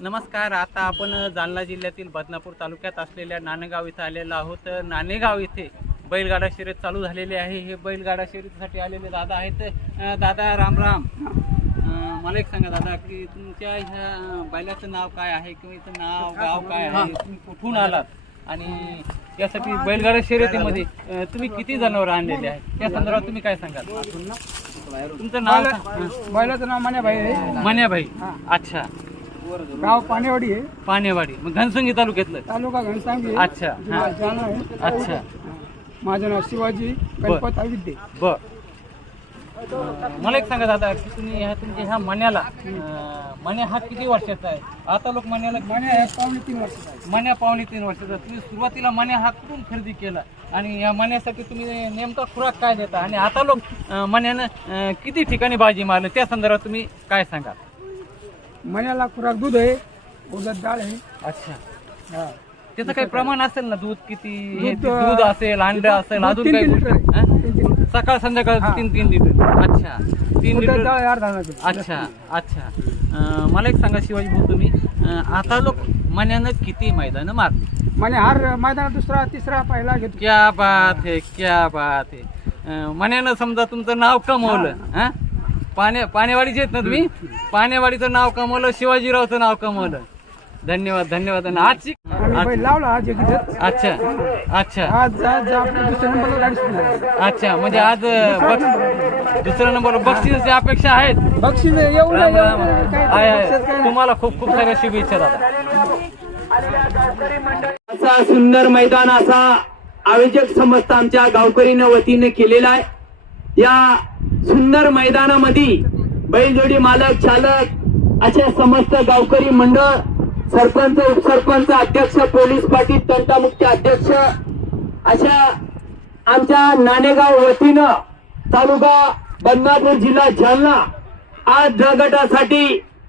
नमस्कार. आता आपण जालना जिल्ह्यातील बदनापूर तालुक्यात असलेल्या नाणेगाव इथं आलेलो आहोत. नाणेगाव इथे बैलगाडा शर्यत चालू झालेली आहे. हे बैलगाडा शर्यतीसाठी आलेले दादा आहेत. दादा राम राम. मला एक सांगा दादा की तुमच्या ह्या बैलाचं नाव काय आहे किंवा इथं नाव गाव काय आहे, तुम्ही कुठून आलात आणि यासाठी बैलगाडा शर्यतीमध्ये तुम्ही किती जनावर आणलेले आहेत त्या संदर्भात तुम्ही काय सांगाल? तुमचं नाव? बैलाचं नाव मान्याभाई आहे. मान्याभाई. अच्छा. गाव पाणेवाडी आहे. पाणेवाडी मग घनसंगी तालुक्यातलं? तालुका घनसांगी. अच्छा. जालना आहे. अच्छा. माझं नाव शिवाजी गणपत अविद्ये. बर. मला एक सांगा दादा की तुम्ही तुमच्या ह्या मण्याला मण्या हा किती वर्षाचा आहे? आता लोक मण्याला मण्या पावणे 3 वर्षाचा आहे. मण्या पावणे 3 वर्षाचा. तुम्ही सुरुवातीला मण्या हा कुठून खरेदी केला आणि या मण्यासाठी तुम्ही नेमका खुराक काय देता आणि आता लोक मण्यानं किती ठिकाणी बाजी मारले त्या संदर्भात तुम्ही काय सांगा? मण्याला खुराक दूध आहे, उडद डाळ आहे. अच्छा. हा. त्याचं काही प्रमाण असेल ना? दूध किती? दूध, दूध असेल, अंड असेल, अजून काही? 3 लिटर. सकाळ संध्याकाळ 3 लिटर. अच्छा. 3 लिटर. डाळ अर्धा लिटर. अच्छा. अच्छा. मला एक सांगा शिवाजी भाऊ, तुम्ही आता लोक मण्यानं किती मैदान मारली? मण्या हर मैदानात दुसरा तिसरा पहिला घेतो. क्या बात है, क्या बात है. मण्यानं समजा तुमचं नाव कमवलं. हा, पाणेवाडीचे आहेत ना तुम्ही? पाणेवाडीचं नाव कमवलं, शिवाजीरावचं नाव कमवलं. धन्यवाद धन्यवाद. आजची लावला आज एक दिवस. अच्छा. अच्छा. आज आपल्या दुसऱ्या नंबरला गाडी सुटली. अच्छा. म्हणजे आज दुसऱ्या नंबर बक्षीसची अपेक्षा आहेत? बक्षीस येऊ राम राम. तुम्हाला खूप खूप साऱ्या शुभेच्छा दादा. असा सुंदर मैदान असा आयोजक संस्था आमच्या गावकरीने वतीने केलेला आहे. या सुंदर मैदानामध्ये बैलजोडी मालक, चालक असे समस्त गावकरी मंडळ, सरपंच, उपसरपंच, अध्यक्ष, पोलीस पाटील, तंटामुक्ती अध्यक्ष अशा आमच्या नाणेगाव वतीनं तालुका बदनापूर जिल्हा जालना आज ड गटासाठी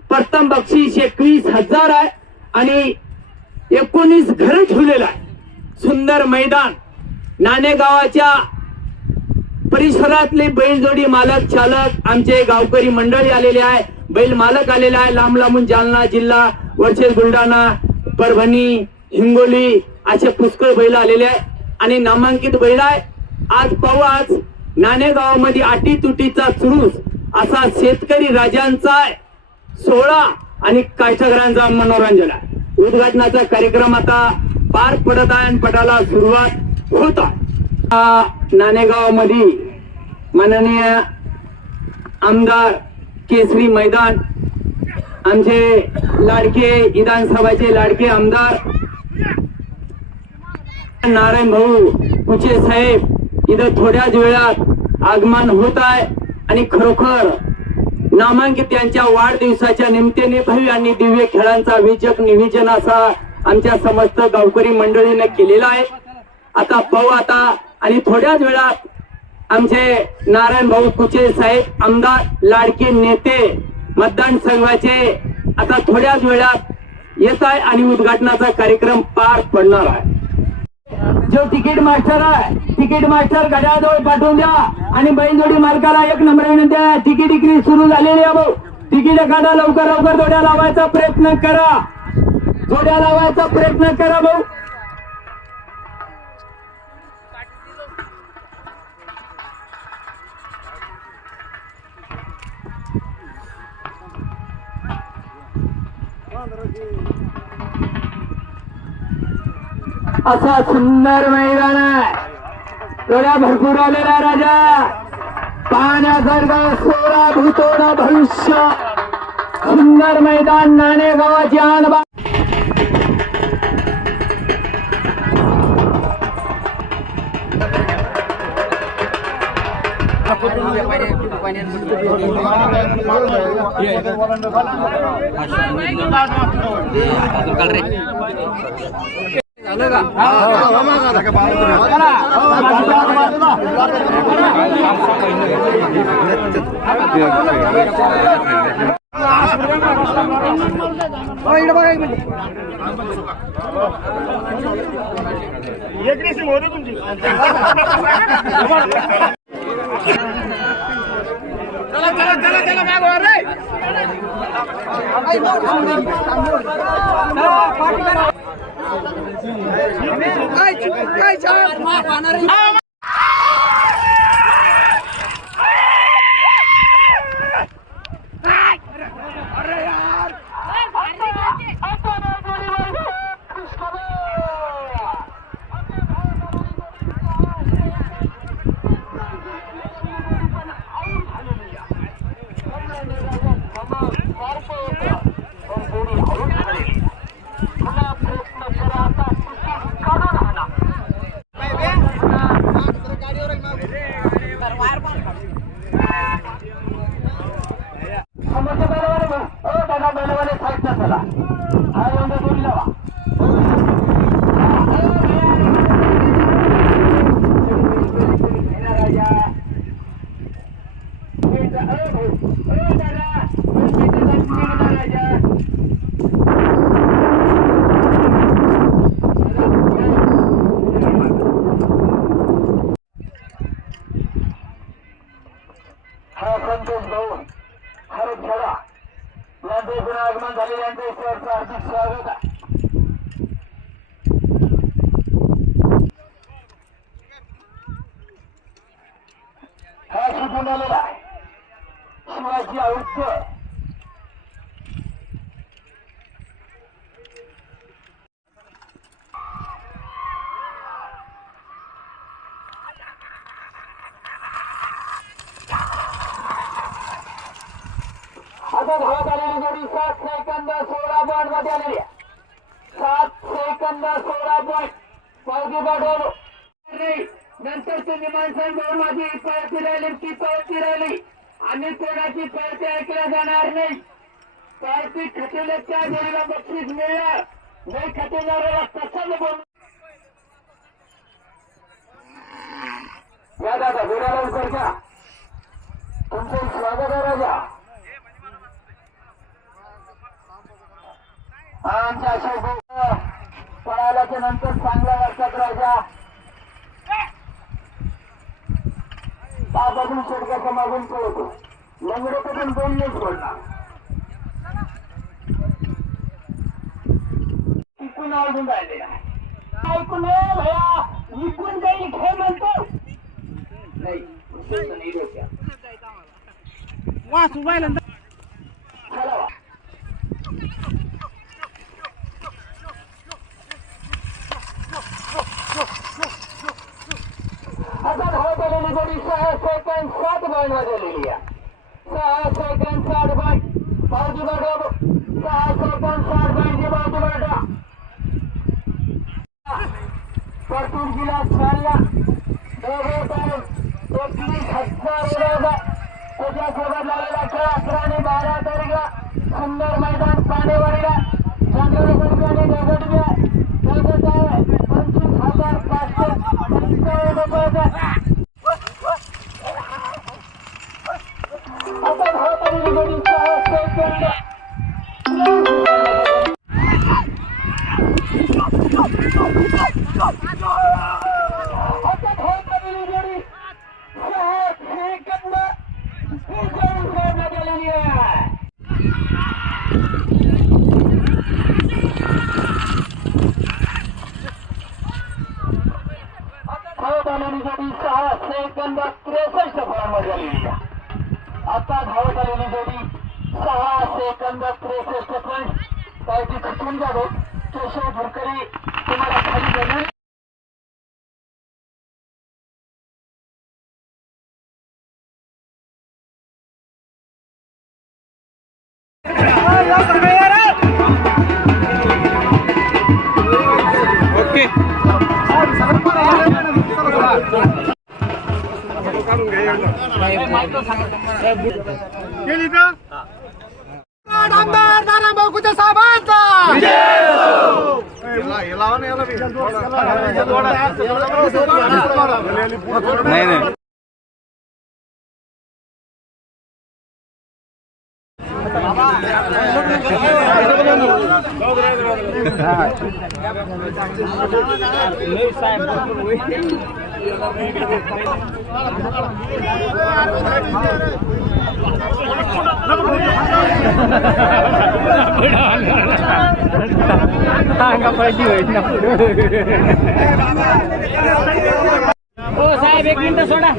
प्रथम बक्षीस 21,000 आहे आणि 19 घरं ठेवलेलं आहे. सुंदर मैदान. नाणेगावाच्या परिसरातले बैलजोडी मालक, चालक आमचे गावकरी मंडळी आलेले आहे, बैल मालक आलेले आहे. लांब लांबून जालना जिल्हा, वर्षे, बुलढाणा, परभणी, हिंगोली असे पुष्कळ बैल आलेले आहे आणि नामांकित बैल आहे. आज पाहू, आज नाणेगावामध्ये अटी तुटीचा चुरूस असा शेतकरी राजांचा सोहळा आणि काष्टकरांचा मनोरंजन आहे. उद्घाटनाचा कार्यक्रम आता पार पडत आहे आणि पटाला सुरुवात होत आहे. नाणेगावामध्ये माननीय आमदार केसरी मैदान, आमचे लाडके विधानसभाचे लाडके आमदार नारायण भाऊ कुचे साहेब इथं थोड्याच वेळात आगमन होत आहे आणि खरोखर नामांकित त्यांच्या वाढदिवसाच्या निमित्ताने भव्य आणि दिव्य खेळांचा विजक नियोजन असा आमच्या समस्त गावकरी मंडळीने केलेला आहे. आता पाहू आता आणि थोड्याच वेळात आमचे नारायण भाऊ कुचे साहेब आमदार, लाडके नेते मतदारसंघाचे आता थोड्याच वेळात येत आहे आणि उद्घाटनाचा कार्यक्रम पार पडणार आहे. जो तिकीट मास्टर आहे, तिकीट मास्टर घड्याळजवळ पाठवून द्या आणि बैलजोडी मालकाला एक नंबर विनंती आहे. तिकीट विक्री सुरू झालेली आहे भाऊ. तिकीट काढा लवकर लवकर. जोड्या लावायचा प्रयत्न करा, जोड्या लावायचा प्रयत्न करा भाऊ. असा सुंदर मैदान आहे. जोड्या भरपूर आलेला राजा. पाण्यासारखं 16 भूतोड भविष्य. सुंदर मैदान. नाणेगावाची आणबा. संतोष भाऊ हरप खेळा यांचे इकडे आगमन झाले यांचे सहर्ष हार्दिक स्वागत आहे. हा शिकून आलेला आहे शिवाजी आयुक्त आता धावत आलेली जोडी 7 सेकंद 16 पॉइंट मध्ये आलेली आहे. 7 सेकंद 16 पॉइंट पावती पाठवलो नंतर तुम्ही माणसांबरोबर माझी पळती राहिली ती पळती राहिली आणि कोणाची पळती ऐकल्या जाणार नाही. पळती खटेल त्या जोडीला बक्षीस मिळणार नाही खटेल्याला कसं बोल या दादा जोड्या लवकर घ्या तुमचं स्वागत आहे राजा. आमच्या अशोक पळाल्याच्या नंतर चांगल्या वर्षात राजा बाजून शेडकाच्या मागून पळतो लंगडे करून बोललेच बोलणार इकून आवडून राहिले ऐकून भया इकून जाईल हे म्हणतो नाही नाही डोक्या वाच उभायला चला आता धावत आलेली जोडी 6 सेकंद 7 पॉइंट वाजवलेली आहे. 6 सेकंद 7 पॉइंट पावती पाठवा 6 सेकंद 7 पॉइंटची पावती पाठवा. परतूरजीला छानला दोघे टाइम 21,000 त्याच्यासोबत लागलेला खेळ 11 आणि 12 तारीखला सुंदर मैदान पांडेवाडीला चंद्रपूर आणि दगडगे दगड आहे 25,555 रुपये. आता धावत आलेली जोडी 6 सेकंद आता धावत आलेली जोडी 6 सेकंद गेलेली आहे. धावत आलेली जोडी 6 सेकंद 63 पॉइंट झालेली आहे. आता धावत आलेली जोडी 6 सेकंद 63 पॉइंट पावती खचून जावे केशव भुरकरी तुम्हाला खाली देणार. ओके नाही नाही हो साहेब, एक मिनिट सोडा.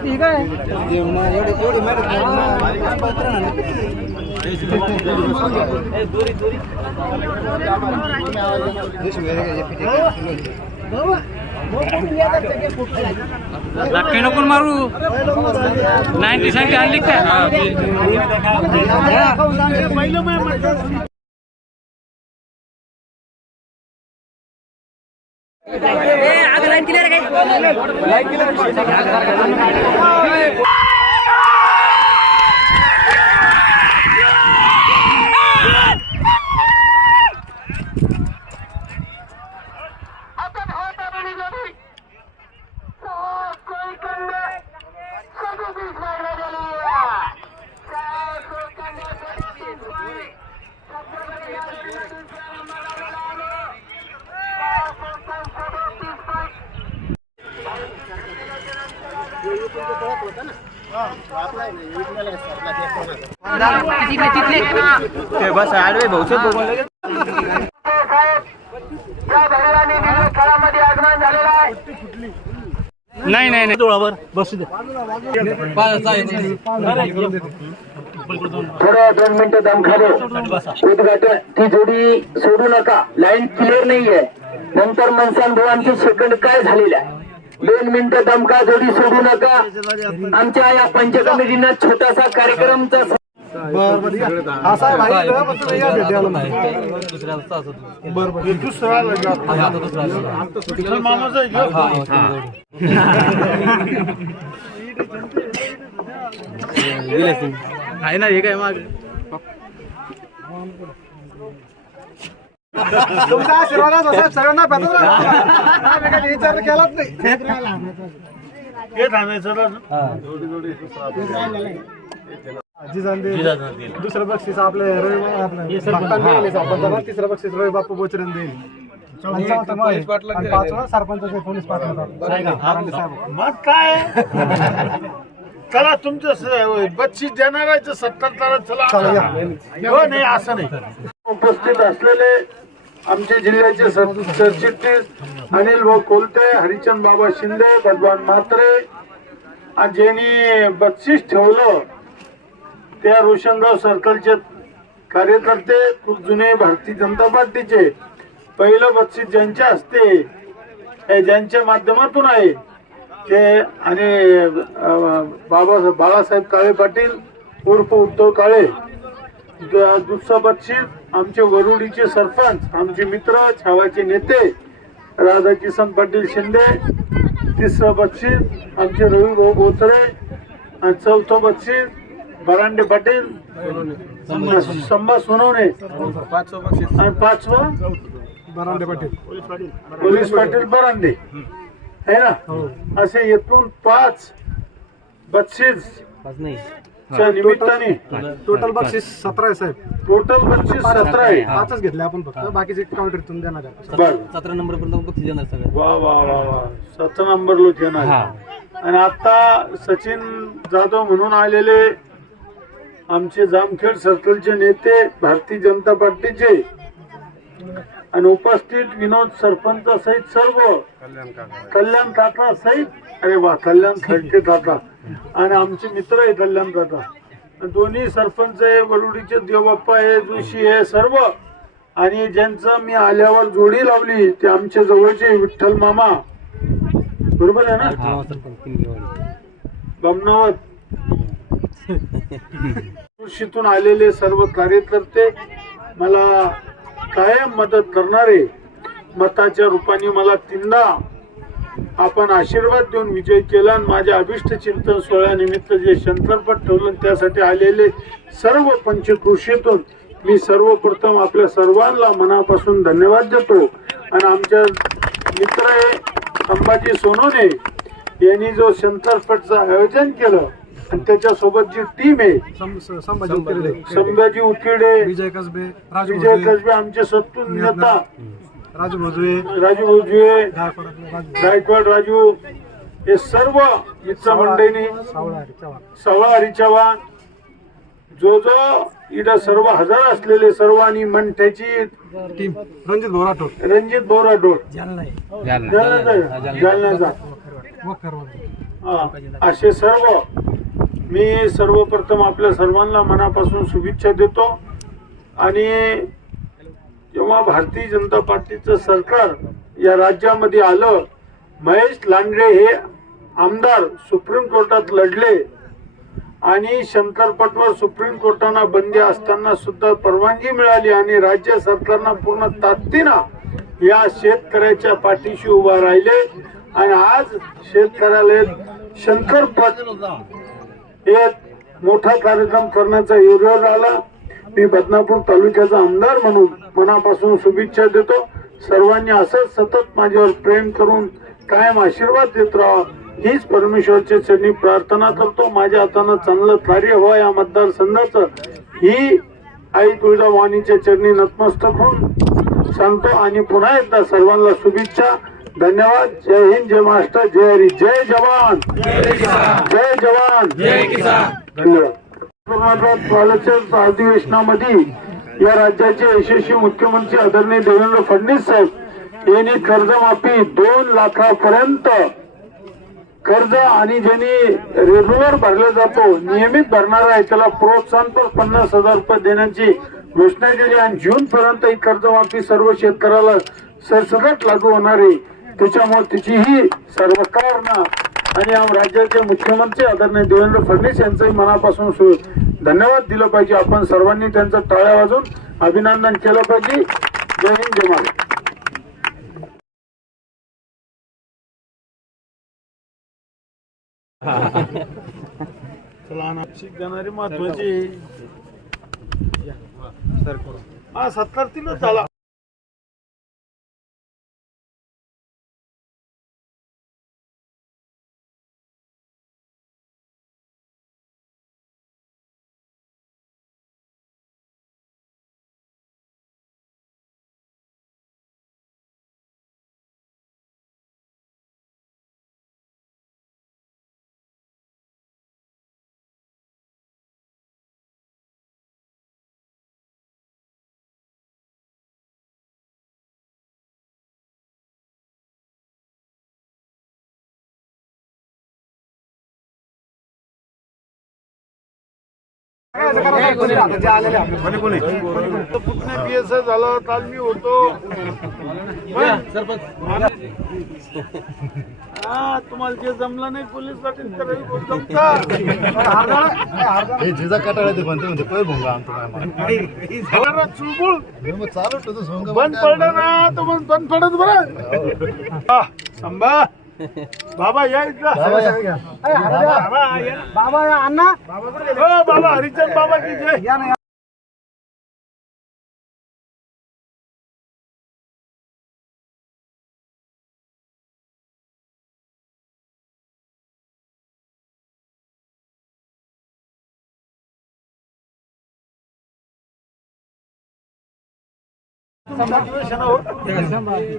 ठीक आहे. धक्के नको मारू. 90 साठी आणली काय? ते बस आडवे भाऊच बघून नाही डोळावर बसू दे. थोडं 2 मिनिटं दम खालो. उद्घाटन ती जोडी सोडू नका. लाईन क्लिअर नाहीये. नंतर मनसान भावांचे सेकंड काय झालेले आहे. 2 मिनिटं दमका. जोडी सोडू नका. आमच्या या पंच कमिटीनं छोटासा कार्यक्रमचा आहे ना. हे काय माग तुमचा आशीर्वाद साहेब सगळ्यांना विचार केलाच नाही. दुसरं बक्षीस आपले तिसरं बक्षीस रवी बापू बोचरेन देईल. पाचवा सरपंच पोलीस पाटील. मग काय चला तुमचं बक्षीस देणार आहे 70 चला. हो नाही असं नाही. उपस्थित असलेले आमचे जिल्ह्याचे सरचिटणीस अनिल भाऊ कोलते, हरिचंद बाबा शिंदे, भगवान म्हात्रे, ज्यांनी बक्षीस ठेवलं त्या रोशनगाव सर्कलचे कार्यकर्ते, जुने भारतीय जनता पार्टीचे. पहिलं बक्षीस ज्यांच्या हस्ते ज्यांच्या माध्यमातून आहे ते आणि बाळासाहेब काळे पाटील उर्फ उद्धव काळे. दुसरं बक्षीस आमचे वरुडीचे सरपंच, आमचे मित्र, छावाचे नेते राधाकिशन पाटील शिंदे. तिसरं बक्षीस आमचे रवी भाऊ बोचरे. आणि चौथं बक्षीस बरांडे पाटील, संभा सोनवणे. आणि पाचवं बरांडे पाटील, पोलीस पाटील बरांडे है ना. असे येथून 5 बक्षीस निमित्ताने टोटल बक्षीस 17 आहे साहेब. टोटल बक्षीस 17 आहे. 5च घेतले आपण फक्त. बाकीचे काउंटरीतून देणार आहे. बर 17 नंबर पर्यंत बक्षीस देणार सगळं. वा वा वा वा 17 नंबर लोक येणार. आणि आता सचिन जाधव म्हणून आलेले आमचे जामखेड सर्कलचे नेते भारतीय जनता पार्टीचे आणि उपस्थित विनोद सरपंच सहित सर्व कल्याण काका सहित. अरे वा कल्याण खडके काका आणि आमचे मित्र आहे कल्याण काका. दोन्ही सरपंच आहे, वरुडीचे देवबाप्पा आहे, जोशी आहे सर्व. आणि ज्यांचं मी आल्यावर जोडी लावली ते आमच्या जवळचे विठ्ठल मामा, बरोबर आहे ना, बमनावत. कृषीतून आलेले सर्व कार्यकर्ते, मला कायम मदत करणारे, मताच्या रूपाने मला 3दा आपण आशीर्वाद देऊन विजय केला. माझ्या अभिष्ट चिंतन सोहळ्यानिमित्त जे शंकरपट ठेवलं त्यासाठी आलेले सर्व पंचकृषीतून मी सर्वप्रथम आपल्या सर्वांना मनापासून धन्यवाद देतो. आणि आमच्या मित्र संभाजी सोनवणे यांनी जो शंकरपटचं आयोजन केलं आणि त्याच्यासोबत जी टीम आहे संभाजी उकिरडे, विजय कसबे, आमचे सत्तू नेता राजू भोजवे, गायकवाड राजू, हे सर्व मित्रमंडळींनी, सावळा हरी चव्हाण, जो इथं सर्व हजर असलेले सर्व आणि मंठ्याची टीम रणजित भोरा डोळ जालन्याचा असे सर्व, मी सर्वप्रथम आपल्या सर्वांना मनापासून शुभेच्छा देतो. आणि जेव्हा भारतीय जनता पार्टीचं सरकार या राज्यामध्ये आलं, महेश लांडे हे आमदार सुप्रीम कोर्टात लढले आणि शंकरपटवर सुप्रीम कोर्टानं बंदी असताना सुद्धा परवानगी मिळाली आणि राज्य सरकारनं पूर्ण ताकदीनं या शेतकऱ्याच्या पाठीशी उभा राहिले. आणि आज शेतकऱ्याला शंकरपट एक मोठा कार्यक्रम करण्याचा योग आला. मी बदनापूर तालुक्याचा आमदार म्हणून मनापासून शुभेच्छा देतो. सर्वांनी असंच सतत माझ्यावर प्रेम करून कायम आशीर्वाद देत राहा हीच परमेश्वरच्या चरणी प्रार्थना करतो. माझ्या हातानं चांगलं कार्य व्हावं या मतदारसंघाचं ही आई तुळजाभवानीच्या चरणी नतमस्तक होऊन सांगतो. आणि पुन्हा एकदा सर्वांना शुभेच्छा. धन्यवाद. जय हिंद, जय महाराष्ट्र, जय हरी, जय जवान, जय जवान, जय किसान. धन्यवाद. अधिवेशनामध्ये या राज्याचे यशस्वी मुख्यमंत्री आदरणीय देवेंद्र फडणवीस साहेब यांनी कर्जमाफी 2 लाखापर्यंत कर्ज आणि ज्यांनी रेग्युलर भरला जातो, नियमित भरणार आहे त्याला प्रोत्साहनपर 50,000 रुपये देण्याची घोषणा केली. आणि जून पर्यंत ही कर्जमाफी सर्व शेतकऱ्याला सरसकट लागू होणार आहे. त्याच्यामुळे तिचीही सरकारनं आणि राज्याचे मुख्यमंत्री आदरणीय देवेंद्र फडणवीस यांचंही मनापासून धन्यवाद दिलं पाहिजे. आपण सर्वांनी त्यांचं टाळ्या वाजून अभिनंदन केलं पाहिजे. जय हिंद, जय महाराष्ट्र. चला नाशिक जाणारी महत्वाची सत्कार तिनच झाला. झालं काल मी होतो. तुम्हाला जे जमलं नाही पोलीस पाटील चुळबुळ बंद पडलं ना तर मग बंद पडत बरं. संभा बाबा या इथला बाबा या अण्णा, बाबा हरिचंद बाबा की जय.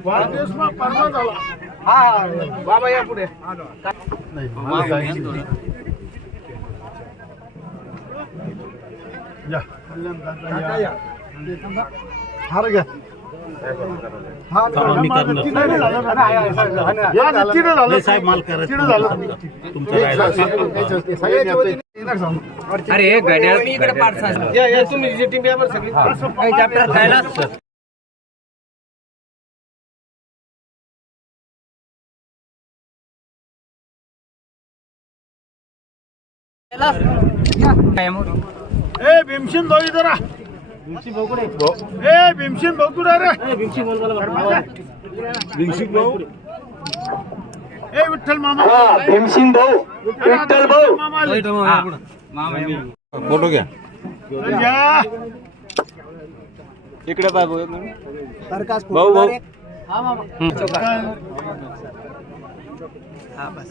वाढदिवस मग परवा झाला. हा बाबा या पुढे. हार घ्या. अरे गड्या इकडे पाठ तुम्ही टीम या बरं सगळी. चॅप्टर खायला ए भीमसेन भाऊ इधर आ. ए भीमसेन भाऊ तू रे. भीमसेन भाऊ. ए विठ्ठल मामा. भीमसिंग भाऊ, विठ्ठल भाऊ. फोटो घ्या. इकडे पाय भाऊ भाऊ. हा बस.